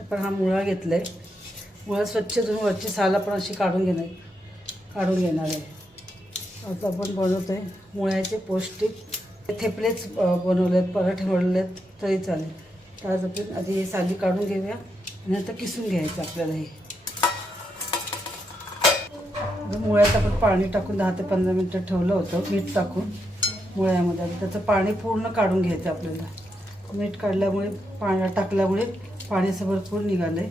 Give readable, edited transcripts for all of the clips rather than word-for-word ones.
आपण हा मुळा घेतला आहे. मुळा स्वच्छ धुवून वरची साल आपण अशी काढून घेणार आहे. आता आपण बनवतो आहे मुळ्याचे पौष्टिक थेपलेच बनवलेत, पराठे बनवलेत तरी चालेल. तर आज आपण आधी हे साली काढून घेऊया आणि नंतर किसून घ्यायचं आपल्याला. हे मुळ्यात आपण पाणी टाकून 10 ते 15 मिनटं ठेवलं होतं मीठ टाकून मुळ्यामध्ये. त्याचं पाणी पूर्ण काढून घ्यायचं आपल्याला. मीठ काढल्यामुळे टाकल्यामुळे पाणी असं भरपूर निघालं आहे.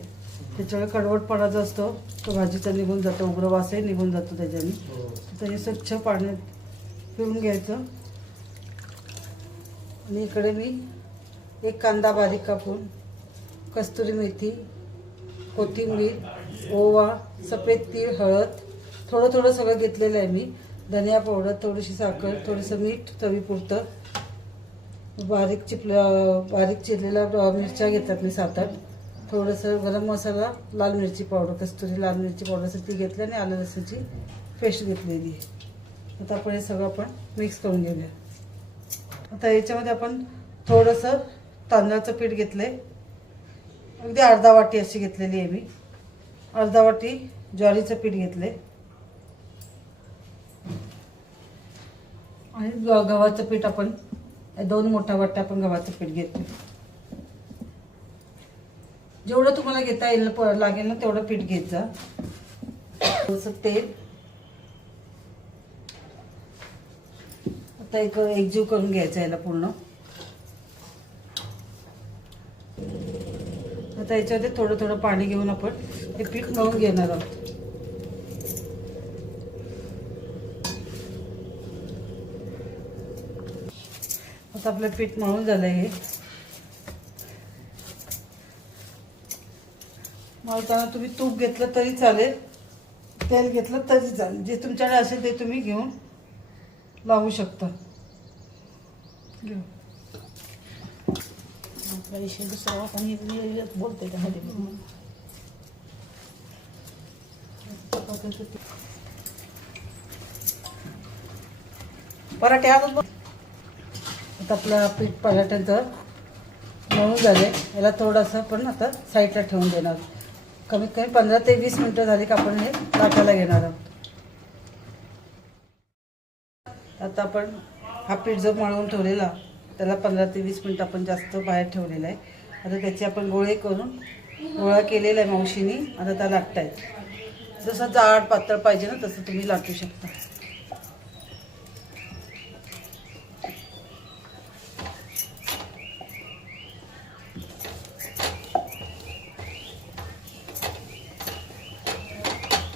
त्याच्यामुळे कडवटपणा जो असतो तो भाजीचा निघून जातो, उग्र वासही निघून जातो त्याच्याने. तर हे स्वच्छ पाण्यात पिळून घ्यायचं. आणि इकडे मी एक कांदा बारीक कापून, कस्तुरी मेथी, कोथिंबीर, ओवा, सफेद तीळ, हळद थोडं थोडं सगळं घेतलेलं आहे मी. धनिया पावडर, थोडीशी साखर, थोडंसं मीठ चवीपुरतं. बारीक चिरलेल्या मिरच्या घेतात मी 7-8. थोडंसं गरम मसाला, लाल मिरची पावडर, कस्तुरी लाल मिरची पावडर ती घेतली आणि आलं लसूणची पेस्ट घेतलेली आहे. आता आपण हे सगळं आपण मिक्स करून घेऊया. आता याच्यामध्ये आपण थोडंसं तांदळाचं पीठ घेतलं आहे. अगदी अर्धा वाटी अशी घेतलेली आहे मी. अर्धा वाटी ज्वारीचं पीठ घेतलं आहे. आणि गव्हाचं पीठ आपण 2 मोठ्या वाट्या आपण गव्हाचं पीठ घेतो. जेवढं तुम्हाला घेता येईल लागेल ना तेवढं पीठ घेत जा. थोडंसं तेल. आता एकजीव करून घ्यायचं याला पूर्ण. आता याच्यामध्ये थोडं थोडं पाणी घेऊन आपण हे पीठ मळून घेणार आहोत. आता आपलं पीठ मळून झालं आहे. मळताना तुम्ही तूप घेतलं तरी चालेल, तेल घेतलं तरी चालेल. जे तुमच्याकडे असेल ते तुम्ही घेऊन लावू शकता. विषय दुसरा आपण बोलतोय त्यामध्ये. पराठे आजच. आता आपलं पीठ पराठ्याचं मळून झाले. याला थोडंसं आपण आता साईडला ठेवून देणार. कमीत कमी 15 ते 20 मिनटं झाली का आपण हे लाटायला घेणार आहोत. आता आपण हा पीठ जो मळून ठेवलेला त्याला 15 ते 20 मिनटं आपण जास्त बाहेर ठेवलेला आहे. आता त्याचे आपण गोळे करून गोळा केलेला आहे मावशीनी. आता त्या लाटतायत. जसं जाड पातळ पाहिजे ना तसं तुम्ही लाटू शकता.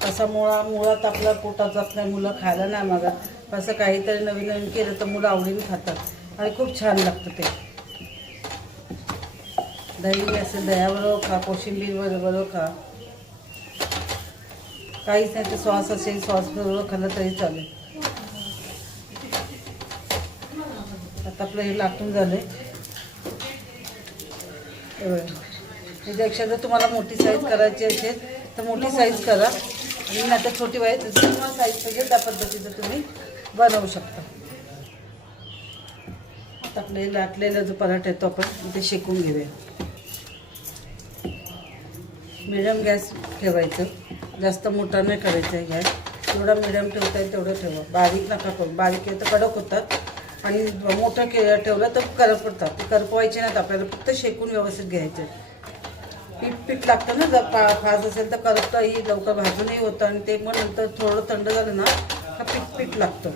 असा मुळात आपला पोटात आपल्या मुलं खायला नाही मागत. असं काहीतरी नवीन नवीन केलं तर मुलं आवडीने खातात आणि खूप छान लागतं ते. दही असेल दह्याबरोबर खा, कोशिंबीर बरोबर खा, काहीच नाही तर सॉस असेल सॉस बरोबर खाल्लं तरी चालेल. आता आपलं हे लाटून झालं. त्याच्यापेक्षा जर तुम्हाला मोठी साईज करायची असेल तर मोठी साईज करा. आणि आता छोटी साईज पाहिजे त्या पद्धतीचं तुम्ही बनवू शकता. आता आपले लाटलेला जो पराठा आहे तो आपण इथे शेकून घेऊया. मिडियम गॅस ठेवायचं, जास्त मोठा नाही करायचा आहे गॅस. जेवढा मिडियम ठेवता येईल तेवढं ठेवा. बारीक नका करू. बारीक केलं तर कडक होतात आणि मोठं ठेवलं तर करपतात. ते करपवायचे नाहीत आपल्याला, फक्त शेकून व्यवस्थित घ्यायचे. पीठ लागतं ना. जर फास्ट असेल तर करपतंही लवकर, भाजूनही होतं आणि ते मग नंतर थोडं थंड झालं ना का पीठ लागतं.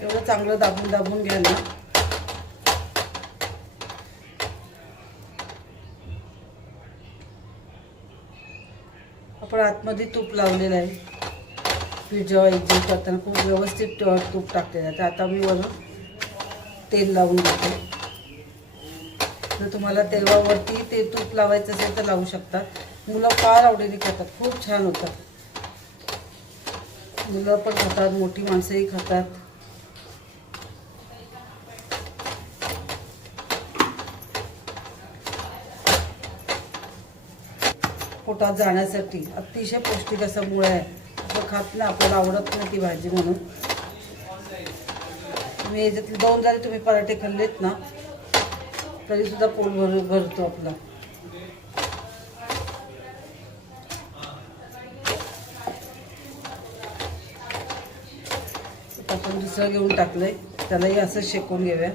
एवढं चांगलं दाबून घ्या ना. आपण आतमध्ये तूप लावलेलं आहे. पीठ जेव्हा एकजीव करताना खूप व्यवस्थित तूप टाकलेलं आहे. तर आता मी वरून तेल लावून घेते. जर तुम्हाला तेलावरती ते तूप लावायचं असेल तर लावू शकता. मुलं फार आवडीने खातात, खूप छान होतात. मुलं पण खातात, मोठी माणसंही खातात. पोटात जाण्यासाठी अतिशय पौष्टिक असं मुळं आहे. असं खात नाही, आपल्याला आवडत नाही ती भाजी म्हणून. तुम्ही याच्यातले 2 जरी तुम्ही पराठे खाल्लेत ना तरी सुद्धा पोट भरतो आपला. आपण दुसरं घेऊन टाकलंय, त्यालाही असं शेकून घेऊया.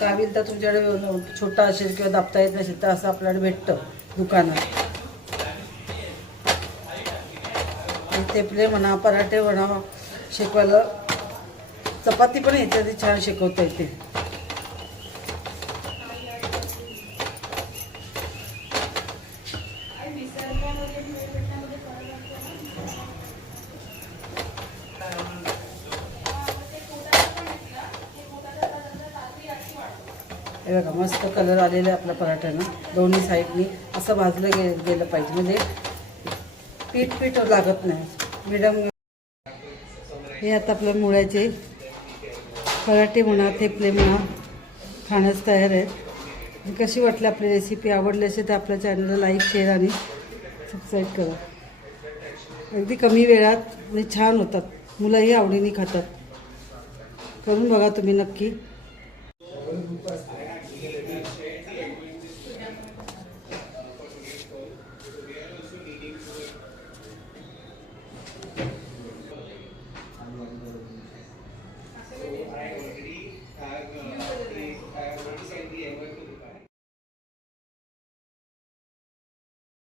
काविल तर तुमच्याकडे छोटा असेल किंवा दाबता येत नसेल तर असं आपल्याकडे भेटतं दुकानात. तेपले म्हणा, पराठे म्हणा, शेकवायला चपाती पण याच्यात छान शेकवता येते. हे बघा मस्त कलर आलेला आहे आपल्या पराठ्यानं. दोन्ही साईडनी असं भाजलं गेलं पाहिजे, म्हणजे पीठ लागत नाही. मिडियम. हे आता आपल्या मुळ्याचे पराठे म्हणा, थेपले म्हणा खाण्यास तयार आहेत. कशी वाटली आपली रेसिपी? आवडली असेल तर आपल्या चॅनलला लाईक, शेअर आणि सबस्क्राईब करा. अगदी कमी वेळात आणि छान होतात, मुलंही आवडीने खातात. करून बघा तुम्ही नक्की.